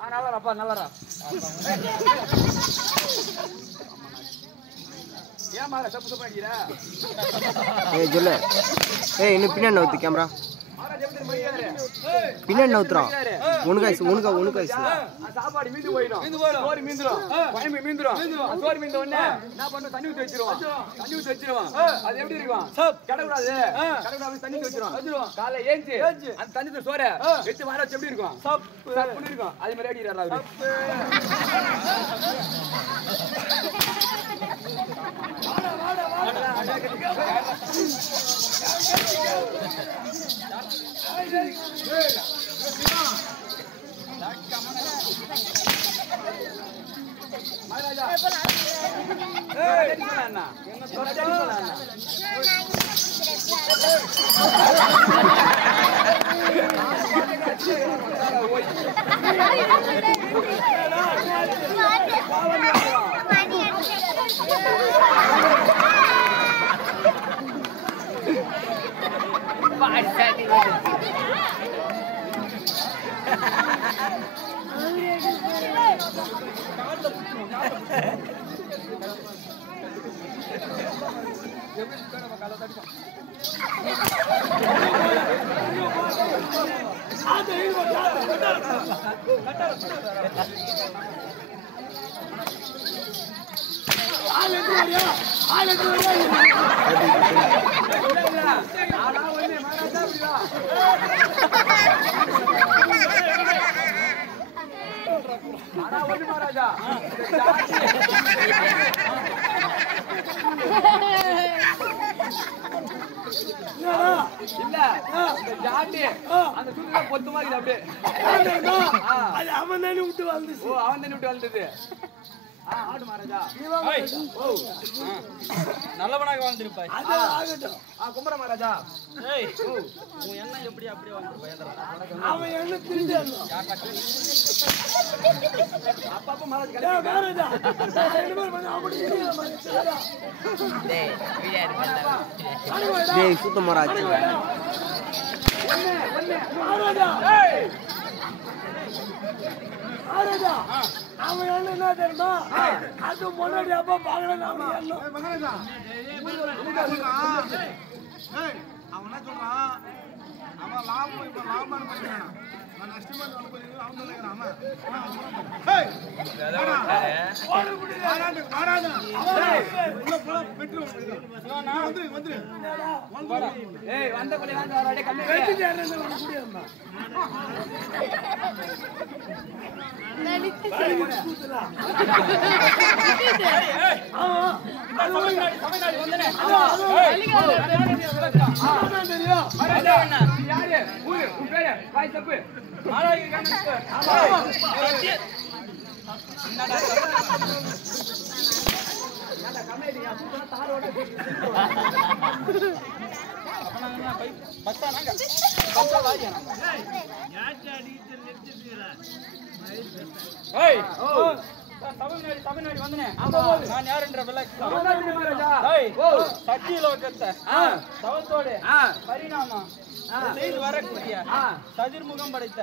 நல்லாரா நல்லாரா. ஏன் மாற சப்பு சப்பு அடிக்கிறா? ஏய் சொல்லு. ஏய் இன்னும் பின்னாடி நவுத்து கேமரா. பின்னாடி நவுத்துறா. உனக்கு சாப்பாடு மீந்து போயிடும். சோறு மீந்துரும். குழம்பு மீந்துரும். சோறு மீந்த உடனே என்ன பண்ண தண்ணி ஊத்தி வச்சிருவான். அது எப்படி இருக்கும்? கடக்கூடாது. தண்ணி ஊத்தி வச்சிருவான். காலை ஏஞ்சி அந்த தண்ணி சோற வச்சு மாற வச்சு எப்படி இருக்கும்? சப்புன்னு இருக்கும். அதே மாதிரி அடிக்கிறாரா அவரு. நல்லவனாக வாழ்ந்திருப்பாய். கும்பர மகாராஜா உன் எண்ணம் எப்படி அப்படியே அவன் என்ன தெரிஞ்சான் அப்பா மகாராஜா சுத்த மகாராஜா அவன் என்ன தெரியுமா? அது முன்னாடி அப்பா பாக்கணும். அவன் என்ன சொல்றான்? அவன் லாபம் இப்ப லாபம் பண்ணிக்கிறான். நான் நஷ்டமான தமிழ்நாடு வந்தனே நான் யாருன்ற சத்தியலோகத்தை தவத்தோடு பரிணாமம் செய்து வரக்கூடிய சதிர்முகம் படைத்த